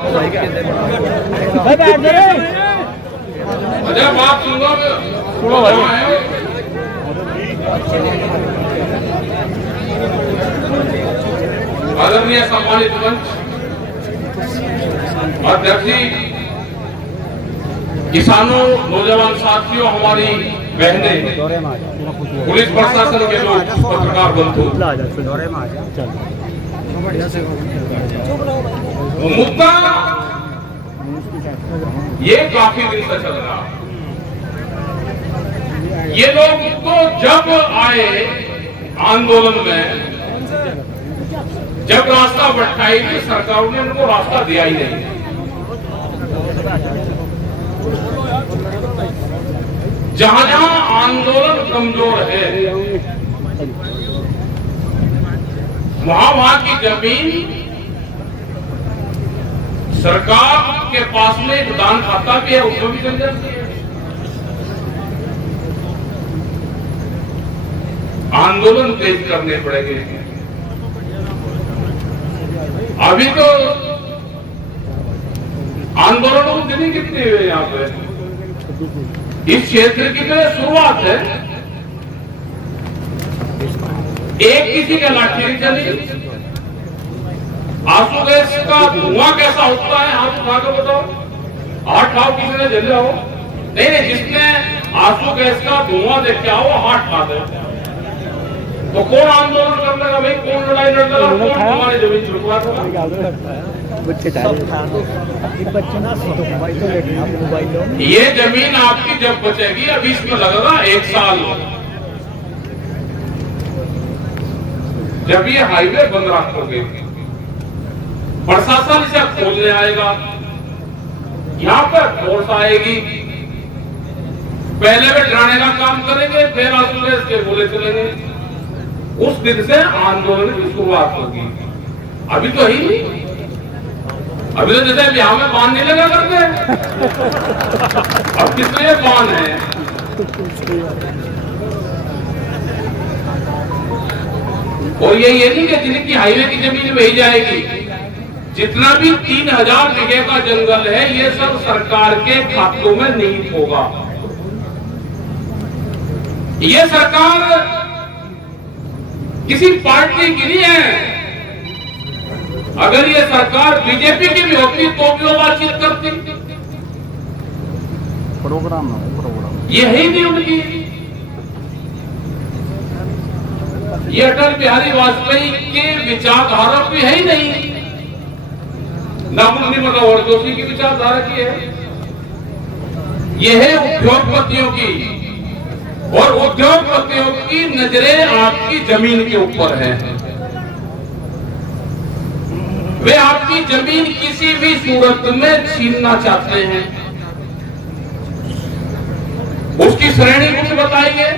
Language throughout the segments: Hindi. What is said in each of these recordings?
अच्छा बात सुन लो आदरणीय सम्मानित मंच अध्यक्ष, किसानों, नौजवान साथियों, हमारी बहनें, पुलिस प्रशासन के लोग, पत्रकार बंधु, मुद्दा ये काफी दिन से चल रहा। ये लोग तो जब आए आंदोलन में, जब रास्ता बढ़ाई तो सरकार ने उनको रास्ता दिया ही नहीं। जहां जहां आंदोलन कमजोर है वहां की जमीन सरकार के पास में एक दान खाता भी है, उसमें भी चल जाती है। आंदोलन तेज करने पड़ेंगे। अभी तो आंदोलनों को दिन कितने हुए यहाँ पे? इस क्षेत्र की तो शुरुआत है। एक किसी का लाठी नहीं चली। आंसू गैस का धुआं कैसा होता है हाथ उठा कर बताओ। हाथ ठाव किसी ने जल जाओ? नहीं, जिसने आंसू गैस का धुआं देख के आओ हाथ ठा दे। तो कौन आंदोलन कर लेगा भाई? कौन लड़ाई लड़ लेगा? कौन हमारी जमीन छुड़वा देगा? ये जमीन आपकी जब बचेगी, अभी इसमें लगेगा 1 साल। जब ये हाईवे बंद रखोगे, प्रशासन इसे खोजने आएगा, यहां पर फोर्स आएगी, पहले वे डराने का काम करेंगे, फिर आंसू गैस के गोले चलेंगे। उस दिन से आंदोलन की शुरुआत होगी। अभी तो ही अभी तो जैसे बिहार में बांध नहीं लगा करते, अब किसने बांध है? और ये नहीं कि जिनकी हाईवे की जमीन वही जाएगी। जितना भी 3000 जगह का जंगल है, ये सब सरकार के खातों में निहित होगा। ये सरकार किसी पार्टी की नहीं है। अगर ये सरकार बीजेपी की भी होती तो भी वो बातचीत करती। प्रोग्राम यही नहीं उनकी। ये अटल बिहारी वाजपेयी के विचारधारा भी है ही नहीं। ना मुरली मनोहर जोशी की विचारधारा की है। यह है उद्योगपतियों की, और उद्योगपतियों की नजरें आपकी जमीन के ऊपर है। वे आपकी जमीन किसी भी सूरत में छीनना चाहते हैं। उसकी श्रेणी कुछ बताएंगे,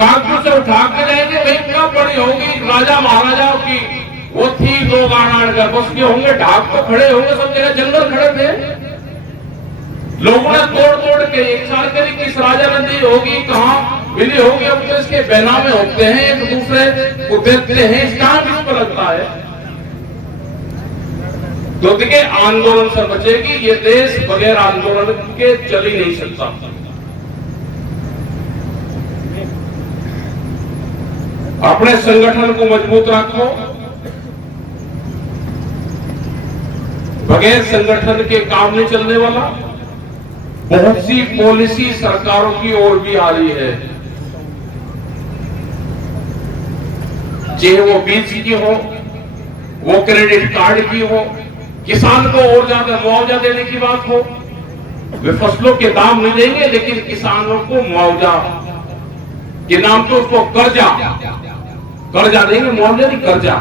कानपुर से उठा के जाएंगे, भाई क्या बड़ी होगी राजा महाराजाओं की, वो थी लोग आना बस के होंगे, ढाक तो खड़े होंगे, सब जगह जंगल खड़े थे। लोगों ने तोड़ तोड़ के 1 साल के लिए किस राजा नदी होगी, कहाँ मिली होगी, अब तो इसके बैनामे होते हैं, एक दूसरे को देखते हैं, स्टाम्प इस पर लगता है। तो देखिए, आंदोलन से बचेगी ये देश, बगैर आंदोलन के चल ही नहीं सकता। अपने संगठन को मजबूत रखो। बगैर संगठन के काम नहीं चलने वाला। बहुत सी पॉलिसी सरकारों की ओर भी आ रही है, चाहे वो बीज की हो, वो क्रेडिट कार्ड की हो, किसान को और ज्यादा मुआवजा देने की बात हो। वे फसलों के दाम नहीं देंगे, लेकिन किसानों को मुआवजा के नाम तो उसको कर्जा देंगे, मुआवजा नहीं कर्जा।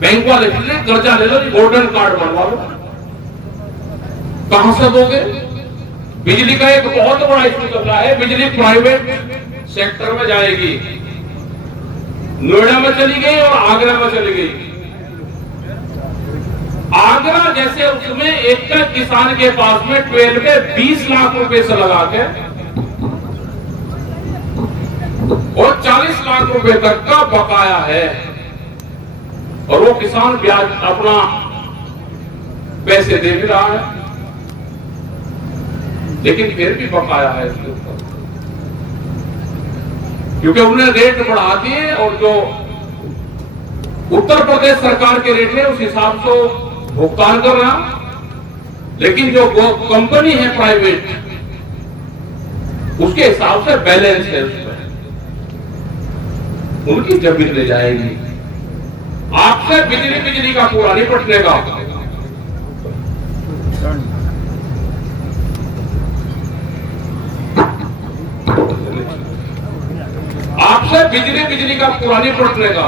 बैंक वाले कर्जा ले लो, गोल्डन कार्ड बनवा लो। कहां से दोगे? बिजली का एक बहुत बड़ा इशू चल रहा है। बिजली प्राइवेट सेक्टर में जाएगी। नोएडा में चली गई और आगरा में चली गई। आगरा जैसे उसमें एक किसान के पास में 12 में 20 लाख रुपए से लगा के और 40 लाख रुपए तक का बकाया है, और वो किसान ब्याज अपना पैसे दे भी रहा है, लेकिन फिर भी बकाया है इसके ऊपर, क्योंकि उन्होंने रेट बढ़ा दिए और जो उत्तर प्रदेश सरकार के रेट है उस हिसाब से भुगतान कर रहा, लेकिन जो कंपनी है प्राइवेट उसके हिसाब से बैलेंस है उसमें, उनकी जमीन ले जाएगी। आपसे बिजली का पूरा नहीं पटने का। आपसे बिजली का पूरा नहीं पटने का।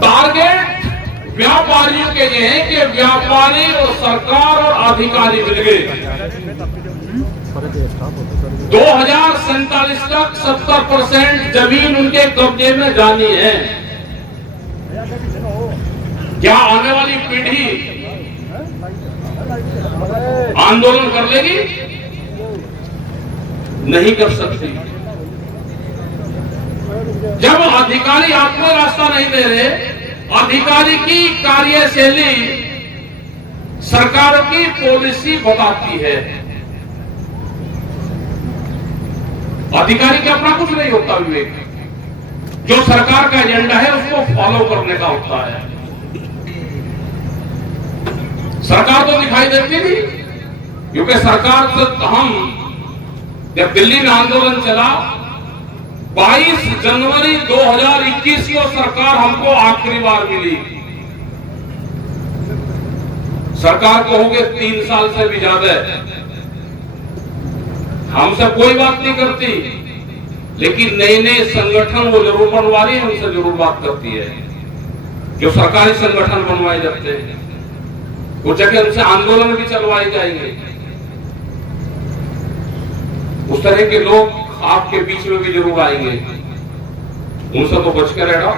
टारगेट व्यापारियों के लिए है कि व्यापारी और सरकार और अधिकारी मिल गए 2047 तक 70% जमीन उनके कब्जे में जानी है। क्या आने वाली पीढ़ी आंदोलन कर लेगी? नहीं कर सकती। जब अधिकारी आपको रास्ता नहीं दे रहे, अधिकारी की कार्यशैली सरकार की पॉलिसी बताती है। अधिकारी के अपना कुछ नहीं होता विवेक, जो सरकार का एजेंडा है उसको फॉलो करने का होता है। सरकार तो दिखाई देती थी, क्योंकि सरकार से हम जब दिल्ली में आंदोलन चला 22 जनवरी 2021 को सरकार हमको आखिरी बार मिली। सरकार को हो गए 3 साल से भी ज्यादा, हमसे कोई बात नहीं करती, लेकिन नए नए संगठन वो जरूर बनवा रही है, हमसे जरूर बात करती है। जो सरकारी संगठन बनवाए जाते हैं कुछ जगह उनसे आंदोलन भी चलवाए जाएंगे। उस तरह के लोग आपके बीच में भी जरूर आएंगे, उनसे तो बच कर रहना।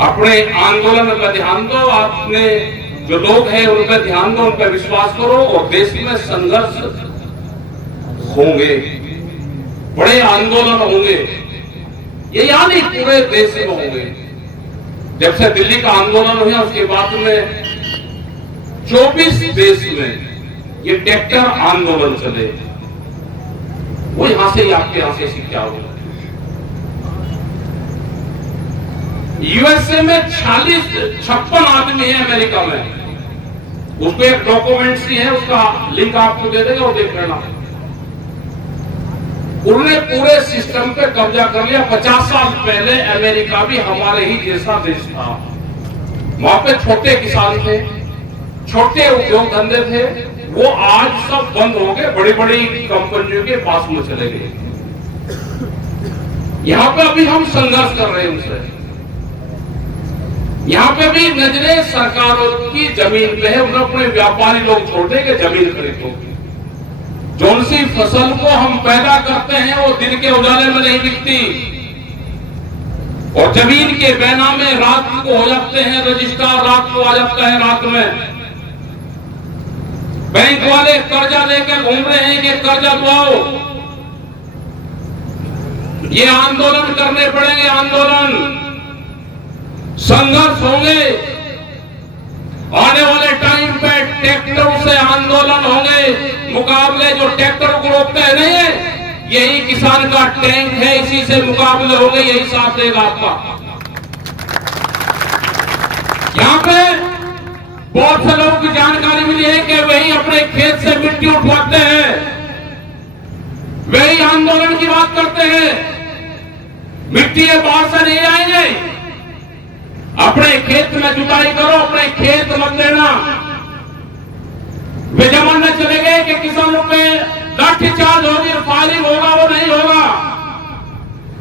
अपने आंदोलन पर ध्यान दो, आपने जो लोग हैं उन पर ध्यान दो, उन पर विश्वास करो, और देश में संघर्ष होंगे, बड़े आंदोलन होंगे। ये यानी पूरे देश में होंगे। जब से दिल्ली का आंदोलन हुआ उसके बाद में 24 देश में ये ट्रैक्टर आंदोलन चले, वो यहां से आपके यहां से सीखा होगा। यूएसए में 56 आदमी है, अमेरिका में उसको एक डॉक्यूमेंट्स है, उसका लिंक आपको दे देगा, वो देख लेना। उन्होंने पूरे सिस्टम पे कब्जा कर लिया। 50 साल पहले अमेरिका भी हमारे ही जैसा देश था। वहां पे छोटे किसान थे, छोटे उद्योग धंधे थे, वो आज सब बंद हो गए, बड़ी बड़ी कंपनियों के पास में चले गए। यहां पे अभी हम संघर्ष कर रहे हैं उनसे। यहां पे भी नजरें सरकारों की जमीन पे है, उन्हें अपने व्यापारी लोग छोड़ देंगे जमीन खरीदो। जौन सी फसल को हम पैदा करते हैं वो दिन के उजाले में नहीं बिकती, और जमीन के बैना में रात को हो जाते हैं, रजिस्ट्रार रात को आ जाता है, रात में बैंक वाले कर्जा लेकर घूम रहे हैं कि कर्जा दबाओ। ये आंदोलन करने पड़ेंगे, आंदोलन संघर्ष होंगे। आने वाले टाइम पे ट्रैक्टरों से आंदोलन होंगे, मुकाबले जो ट्रैक्टर को रोकते हैं नहीं है, यही किसान का टैंक है, इसी से मुकाबले होंगे, यही साथ देगा आपका। यहाँ पे बहुत से लोगों की जानकारी मिली है कि वही अपने खेत से मिट्टी उठवाते हैं, वही आंदोलन की बात करते हैं। मिट्टी ये बाहर से नहीं आएंगे, अपने खेत में जुताई करो, अपने खेत मत लेना। वे जमाने चले गए कि किसानों पे लाठीचार्ज होगी, फायरिंग होगा, वो नहीं होगा,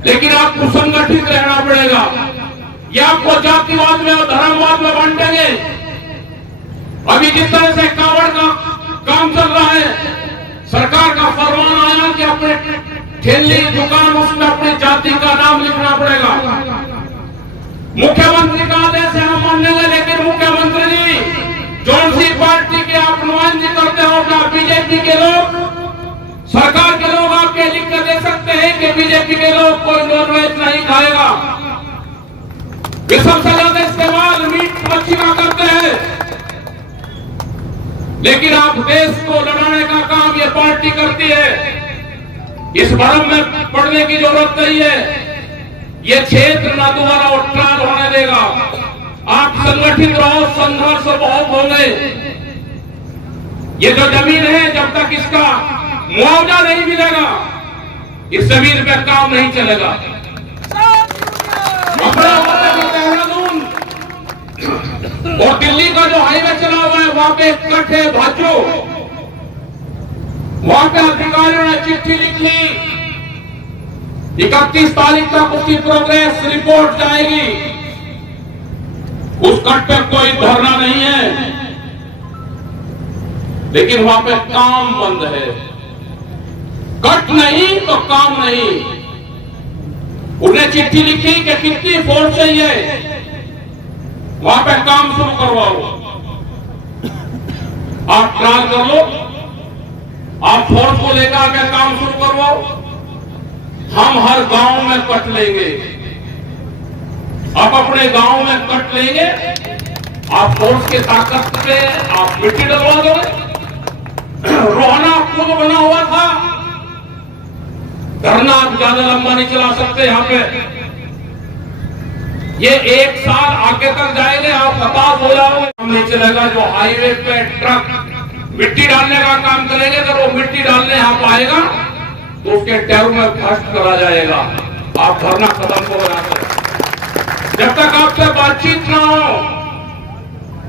लेकिन आपको संगठित रहना पड़ेगा। या आपको जातिवाद में और धर्मवाद में बांटेंगे। अभी जिस तरह से कावड़ का काम चल रहा है, सरकार का फरमान आया कि अपने ठेली दुकान उसमें अपनी जाति का नाम लिखना पड़ेगा। मुख्यमंत्री का आदेश है, हम मानेंगे, लेकिन मुख्यमंत्री जी जौन सी पार्टी के आप नुमाइंदगी करते हो, क्या बीजेपी के लोग, सरकार के लोग आपके लिख कर दे सकते हैं कि बीजेपी के लोग कोई नॉनवेज नहीं खाएगा। वे सबसे ज्यादा इस्तेमाल मीट मच्छी का करते लेकिन आप देश को लड़ाने का काम ये पार्टी करती है। इस भ्रम में पड़ने की जरूरत नहीं है। ये क्षेत्र ना दोबारा उत्तराध होने देगा। आप संगठित रहो, संघर्ष बहुत होंगे। ये जो जमीन है, जब तक इसका मुआवजा नहीं मिलेगा, इस जमीन पे काम नहीं चलेगा। देहरादून और दिल्ली का जो हाईवे चला हुआ है, वहां पे कट है भाजो। वहां पे अधिकारियों ने चिट्ठी लिख ली, 31 तारीख तक उसकी प्रोग्रेस रिपोर्ट जाएगी। उस कट पे कोई धरना नहीं है, लेकिन वहां पे काम बंद है। कट नहीं तो काम नहीं। उन्हें चिट्ठी लिखी कि कितनी फोर्स चाहिए, वहां पे काम शुरू करवाओ। आप ट्रायल कर लो, आप फोर्स को लेकर आके काम शुरू करवाओ। हम हर गांव में कट लेंगे। आप अपने गांव में कट लेंगे। आप फोर्स के ताकत पे आप मिट्टी डलवा दोगे। रोहना पुल बना हुआ था, धरना आप ज्यादा लंबा नहीं चला सकते। यहाँ पे ये 1 साल आगे तक जाएंगे, आप हताश हो जाओगे। काम नहीं चलेगा। जो हाईवे पे ट्रक मिट्टी डालने का काम करेंगे, अगर वो मिट्टी डालने यहाँ पे आएगा तो उसके टैर में भ्रष्ट करा जाएगा। आप धरना कदम को बनाते। जब तक आपसे बातचीत ना हो,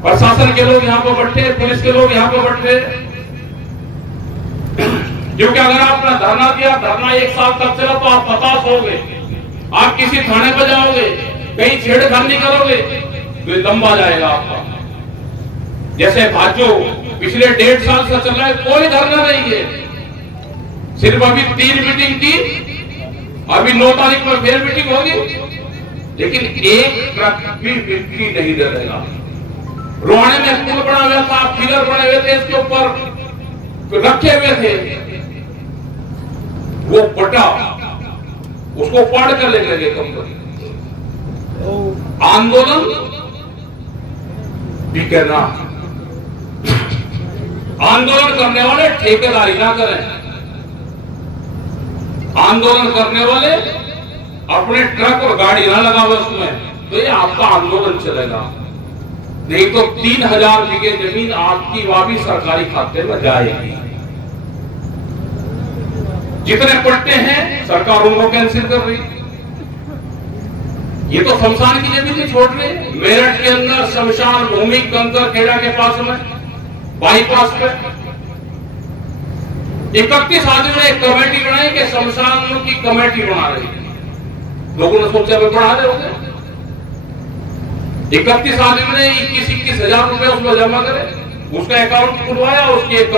प्रशासन के लोग यहाँ पर बैठे, पुलिस के लोग यहाँ पर बैठे, क्योंकि अगर आपने धरना दिया, धरना 1 साल तक चला तो आप हताश होगे। आप किसी थाने पर जाओगे, कहीं छेड़खानी करोगे तो लंबा जाएगा आपका। जैसे भाजो पिछले 1.5 साल से चल रहा है, कोई धरना नहीं है। सिर्फ अभी 3 मीटिंग की, अभी 9 तारीख में फिर मीटिंग होगी, लेकिन एक ट्रक भी मिट्टी नहीं डलेगा। रोहने में पुल बना हुआ था, पिलर बने हुए थे, इसके ऊपर रखे हुए थे, वो पटा, उसको पाड़ कर लेकर गए कंपनी। आंदोलन भी कहना, आंदोलन करने वाले ठेकेदारी ना करें। आंदोलन करने वाले अपने ट्रक और गाड़ी ना लगावे उसमें, तो ये आपका आंदोलन चलेगा। नहीं तो 3000 बीघे जमीन आपकी वापस सरकारी खाते में जाएगी। जितने पट्टे हैं सरकार उनको कैंसिल कर रही। ये तो शमशान की जमीन नहीं छोड़ रही। मेरठ के अंदर शमशान भूमि कंकर खेड़ा के पास में बाईपास पे 31 आदमी ने एक कमेटी बनाई कि शमशान की कमेटी बना रही। लोगों ने सोचा वे बढ़ा रहे होंगे। 31 आदमी ने 21 हजार रुपए उसमें जमा करे, उसका अकाउंट खुलवाया, उसकी एक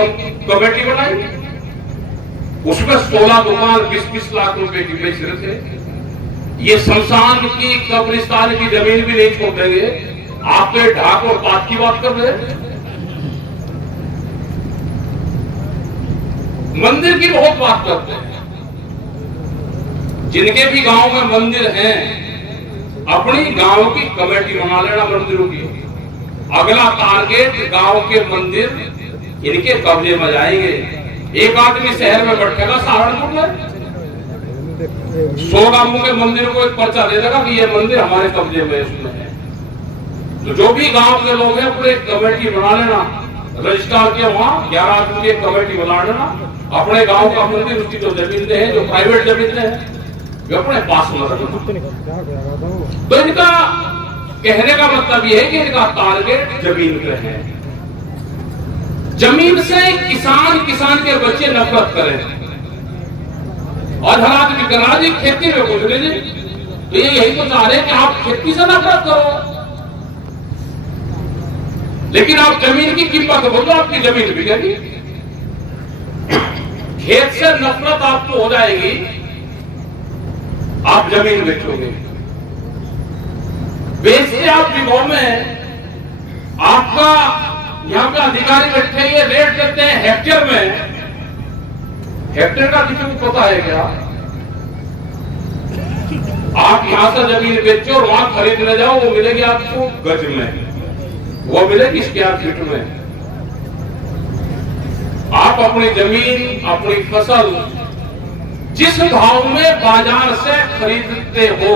कमेटी बनाई, उसमें 16 दुकान 20-20 लाख रुपए की बेच रहे थे। ये शमशान की कब्रिस्तान की जमीन भी नहीं छोड़ देंगे। आप तो ढाक और पात की बात कर रहे हैं। मंदिर की बहुत बात करते हैं। जिनके भी गांव में मंदिर हैं, अपनी गांव की कमेटी बना लेना मंदिरों की। अगला टारगेट गांव के मंदिर इनके कब्जे में जाएंगे। एक आदमी शहर में बैठेगा सहारनपुर में, 100 गांवों के मंदिर को एक पर्चा दे देगा कि ये मंदिर हमारे कब्जे में इसमें है। तो जो भी गांव के लोग हैं, पूरे कमेटी बना लेना, रजिस्ट्रार के वहां 11 आदमी की कमेटी बना लेना। अपने गांव का मंदिर, उसकी जो जमीन है, जो प्राइवेट जमीन है, वे अपने पास में रखना। तो इनका कहने का मतलब यह है कि इनका टारगेट जमीन पे है। जमीन से किसान के बच्चे नफरत करें और हर आदमी करा दी खेती में कुछ नहीं। तो ये यही तो चाह रहे हैं कि आप खेती से नफरत करो, लेकिन आप जमीन की कीमत बोलो, आपकी जमीन बिकेगी। खेत से नफरत आपको हो जाएगी, आप जमीन बेचोगे। बेचते आप विभो में, आपका यहां पे अधिकारी बैठे ये रेट देते हैं हेक्टेयर में। हेक्टेयर का किसी को पता है क्या? आप यहां से जमीन बेचो और वहां खरीदने जाओ, वो मिलेगी आपको गज में, वो मिलेगी स्क्वायर फीट में। अपनी जमीन, अपनी फसल जिस भाव में बाजार से खरीदते हो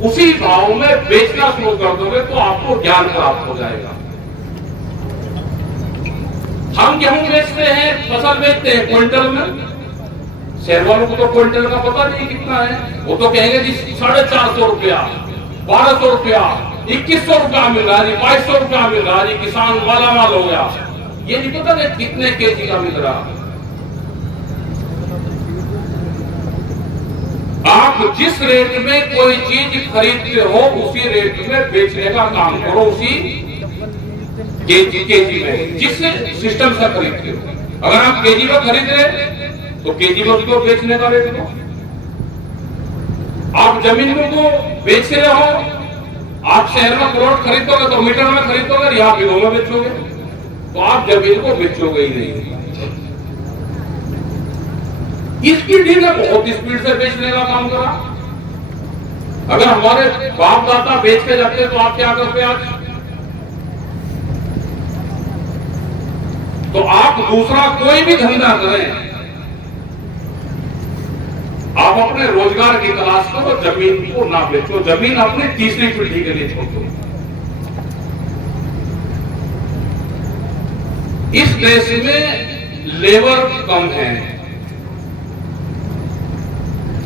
उसी भाव में बेचना शुरू कर दोगे तो आपको ज्ञान प्राप्त हो जाएगा। हम गेहूं बेचते हैं, फसल बेचते हैं क्विंटल में। शहर वालों को तो क्विंटल का पता नहीं कितना है। वो तो कहेंगे जी 450 रुपया, 1200 रुपया, 2100 रुपया मिल रहा है, 2200 रुपया मिल रहा है, किसान वाला माल हो गया। ये नहीं पता नहीं कितने केजी का मिल रहा। आप जिस रेट में कोई चीज खरीदते हो उसी रेट में बेचने का काम करो, उसी केजी में जिस सिस्टम से खरीदते हो। अगर आप केजी में खरीद रहे तो केजी में उसको बेचने का रेट दो। आप जमीन को बेच रहे हो, आप शहर में प्लॉट खरीदोगे तो मीटर में खरीदोगे, यहाँ बिघों में बेचोगे, तो आप जमीन को बेचोगे ही नहीं। इस पीढ़ी ने बहुत स्पीड से बेचने का काम करा। अगर हमारे बाप दादा बेच के जाते तो आप क्या करते आज? तो आप दूसरा कोई भी धंधा करें, आप अपने रोजगार की तलाश करो, जमीन को ना बेचो। जमीन अपनी तीसरी पीढ़ी के लिए छोड़ दो। इस देश में लेबर कम है।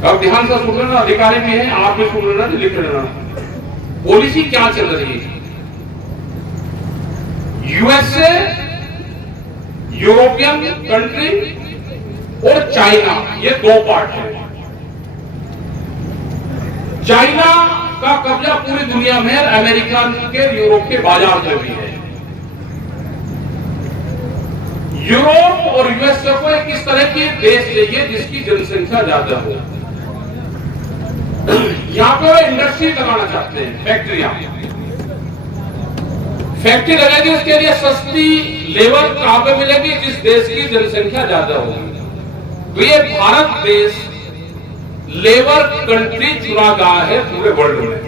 अब ध्यान से सुन लेना, अधिकारी भी हैं, आप भी सुन लेना, लिख लेना। पॉलिसी क्या चल रही है? यूएसए, यूरोपियन कंट्री और चाइना, ये दो पार्ट है। चाइना का कब्जा पूरी दुनिया में, अमेरिका के, यूरोप के बाजार में भी है। यूरोप और यूएसए को एक इस तरह के देश चाहिए जिसकी जनसंख्या ज्यादा हो। यहां पे वो इंडस्ट्री लगाना चाहते हैं, फैक्ट्रियां। फैक्ट्री लगेगी, उसके लिए सस्ती लेबर कहां पे मिलेगी? जिस देश की जनसंख्या ज्यादा होगी। तो ये भारत देश लेबर कंट्री चुना गया है पूरे वर्ल्ड में।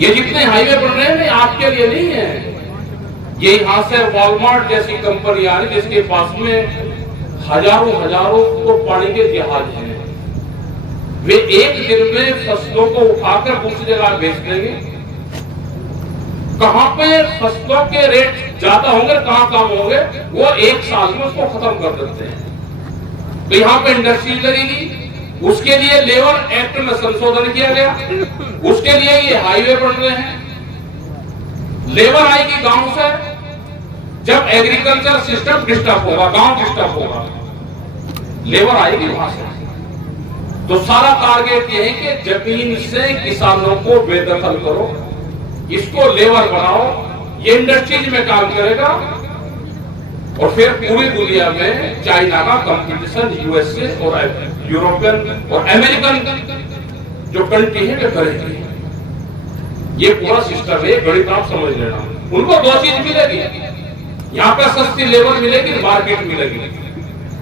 ये जितने हाईवे बन रहे हैं आपके लिए नहीं है। ये यहां से वॉलमार्ट जैसी कंपनी आ रही जिसके पास में हजारों तो पानी के जहाज हैं। वे एक दिन में फसलों को उठाकर दूसरी जगह बेच देंगे। कहां पे फसलों के रेट ज्यादा होंगे, कहां कम होंगे, वो एक साल में उसको खत्म कर देते हैं। तो यहां पे इंडस्ट्री लगेगी, उसके लिए लेबर एक्ट में संशोधन किया गया, उसके लिए ये हाईवे बन रहे हैं। लेबर आएगी गांव से, जब एग्रीकल्चर सिस्टम डिस्टर्ब होगा, गांव डिस्टर्ब होगा, लेबर आएगी वहां से। तो सारा टारगेट ये है कि जमीन से किसानों को बेदखल करो, इसको लेबर बनाओ, ये इंडस्ट्रीज में काम करेगा। और फिर पूरी दुनिया में चाइना का कंपटीशन यूएसए और यूरोपियन और अमेरिकन जो कंट्री है वे करेगी। ये पूरा सिस्टम है, गणित आप समझ लेना। उनको दो चीज मिलेगी, यहाँ पे सस्ती लेबर मिलेगी, मार्केट मिलेगी।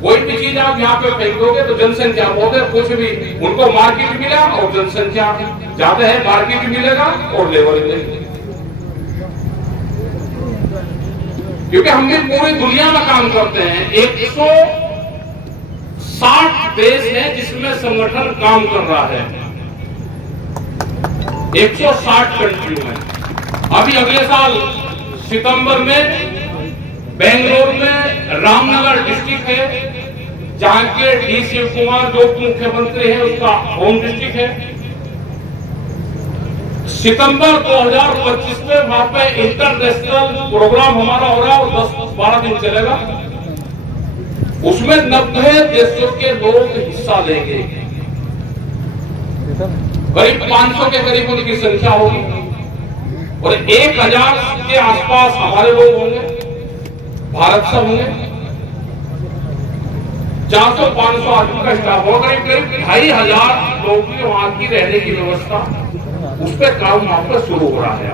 कोई भी चीज आप यहाँ पे फेंकोगे तो जनसंख्या बहुत है, कुछ भी उनको मार्केट मिला और जनसंख्या ज्यादा है, मार्केट मिलेगा और लेबर मिलेगी। क्योंकि हम भी पूरी दुनिया में काम करते हैं। 160 देश है जिसमें संगठन काम कर रहा है, 160 कंट्री में। अभी अगले साल सितंबर में बेंगलोर में रामनगर डिस्ट्रिक्ट है, जहां के डी शिव कुमार जो मुख्यमंत्री है उसका होम डिस्ट्रिक्ट है। सितंबर 2025 में वहां पे इंटरनेशनल प्रोग्राम हमारा हो रहा है और 10-12 दिन चलेगा। उसमें 90 देशों के लोग हिस्सा लेंगे, करीब 500 के करीब उनकी संख्या होगी और 1000 के आसपास हमारे लोग होंगे, भारत से होंगे। 400-500 आदमी का स्टाफ होगा, करीब 2500 लोगों की वहां की रहने की व्यवस्था, उस पर काम वहां पर शुरू हो रहा है।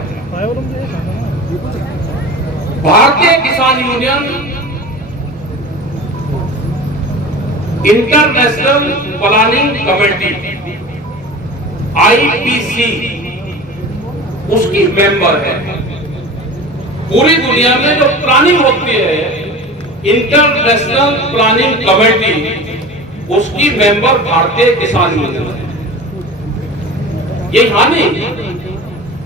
भारतीय किसान union international planning committee IPC उसकी मेंबर है। पूरी दुनिया में जो प्लानिंग होती है इंटरनेशनल प्लानिंग कमेटी, उसकी मेंबर भारतीय किसान यूनियन है। ये यहाँ नहीं,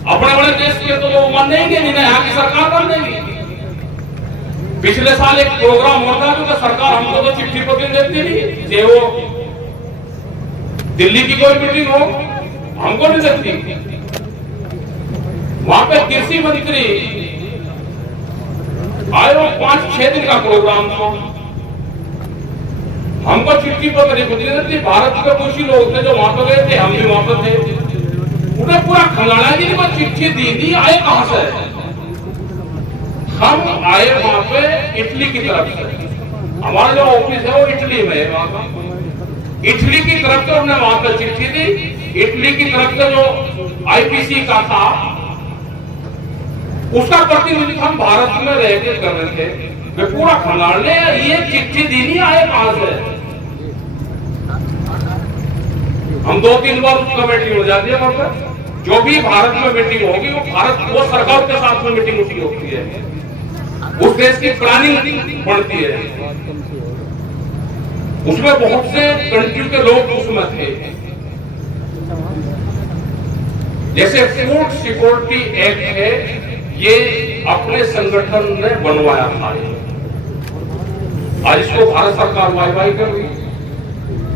अपने बड़े देश के तो लोग मान देंगे, नहीं यहाँ की सरकार मान देगी। पिछले साल एक प्रोग्राम होता है तो सरकार हमको तो चिट्ठी पत्र देती नहीं, चाहे वो दिल्ली की कोई मीटिंग हो, हमको नहीं देती। वहां पे कृषि मंत्री आए, 5-6 दिन का प्रोग्राम था, हमको चिट्ठी पत्र नहीं देती। भारत के कुछ ही लोग थे जो वहां पर गए थे, हम भी वहां पर थे, उन्हें पूरा खंगाला जी ने चिट्ठी दी आए कहां से? हम आए वहां पे इटली की तरफ से, हमारा जो ऑफिस है वो इटली में है, वहां का इटली की तरफ से उन्होंने वहां पर चिट्ठी दी। इटली की तरफ से जो आईपीसी का था उसका प्रतिनिधित्व हम भारत में रह के कर रहे थे, वे पूरा खंगालने ये चिट्ठी दी नहीं आए कहां से? हम 2-3 बार उस कमेटी हो जाती है, वहां पर जो भी भारत में मीटिंग होगी वो सरकार के साथ में मीटिंग उसकी होती है, उस देश की प्लानिंग बढ़ती है, उसमें बहुत से कंट्री के लोग उसमें थे। जैसे फूड सिक्योरिटी एक्ट है, ये अपने संगठन ने बनवाया था, आज इसको भारत सरकार वाई कर रही है,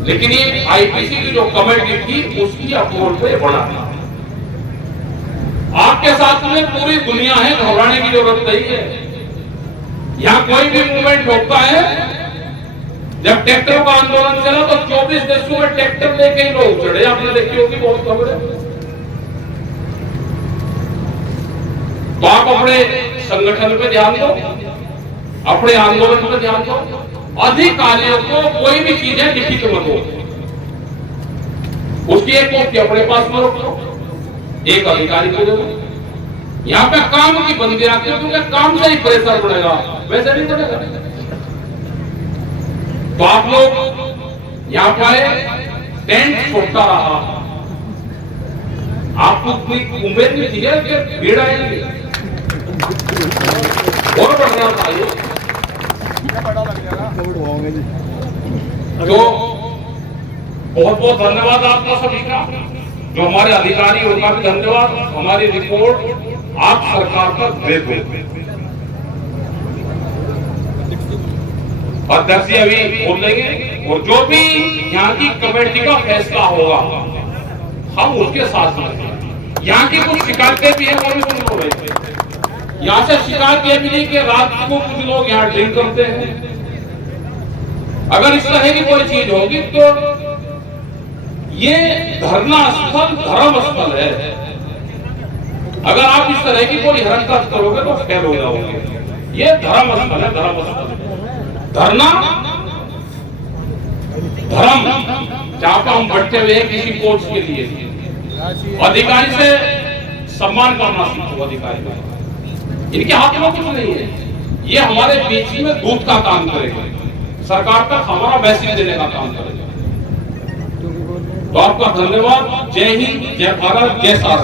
लेकिन ये आईपीसी की जो कमेटी थी उसकी अप्रूवल पे बना था। आपके साथ में पूरी दुनिया है, घबराने की जरूरत नहीं है। यहां कोई भी मूवमेंट होता है, जब ट्रैक्टर का आंदोलन चला तो 24 देशों में ट्रैक्टर लेके ही लोग चढ़े, आपने देखी होगी बहुत खबरें। तो आप अपने संगठन पे ध्यान दो, अपने आंदोलन पे ध्यान दो, अधिकारियों को कोई भी चीजें लिखित मत हो, उसकी एक कॉपी अपने पास में रख लो, एक अधिकारी को दे दो। यहाँ पे काम की बंदी आती है, क्योंकि काम से ही प्रेशर बढ़ेगा, वैसे नहीं बढ़ेगा। तो आप लोग यहाँ पे टेंट छोड़ता रहा, आपको उतनी उम्मीद नहीं थी कि भीड़ आएगी और बढ़ना चाहिए। तो बहुत बहुत धन्यवाद आपका सभी का, जो हमारे अधिकारी उनका भी धन्यवाद। हमारी रिपोर्ट आप सरकार तक दे दो। अध्यक्ष जी अभी बोल देंगे, और जो भी यहाँ की कमेटी का फैसला होगा हम उसके साथ रहेंगे। यहाँ की कुछ शिकायतें भी है, वो भी सुन लो भाई। यहाँ से शिकायत ये मिली कि रात को कुछ लोग यहाँ ड्रिंक करते हैं। अगर इस तरह की कोई चीज होगी तो ये धरना स्थल धर्म स्थल है। अगर आप इस तरह की कोई हरकत करोगे तो फेल हो जाओगे। ये धर्म स्थल है, धर्म स्थल। धरना धर्म, जहां पर हम बैठे हुए हैं किसी कोर्स के लिए, अधिकारी से सम्मान करना सीखो। अधिकारी का इनके हाथ में कुछ नहीं है, ये हमारे बीच में दूध का काम करेगा, सरकार तक हमारा मैसेज देने का काम करेगा। तो आपका धन्यवाद। जय हिंद, जय भारत, जय साथ।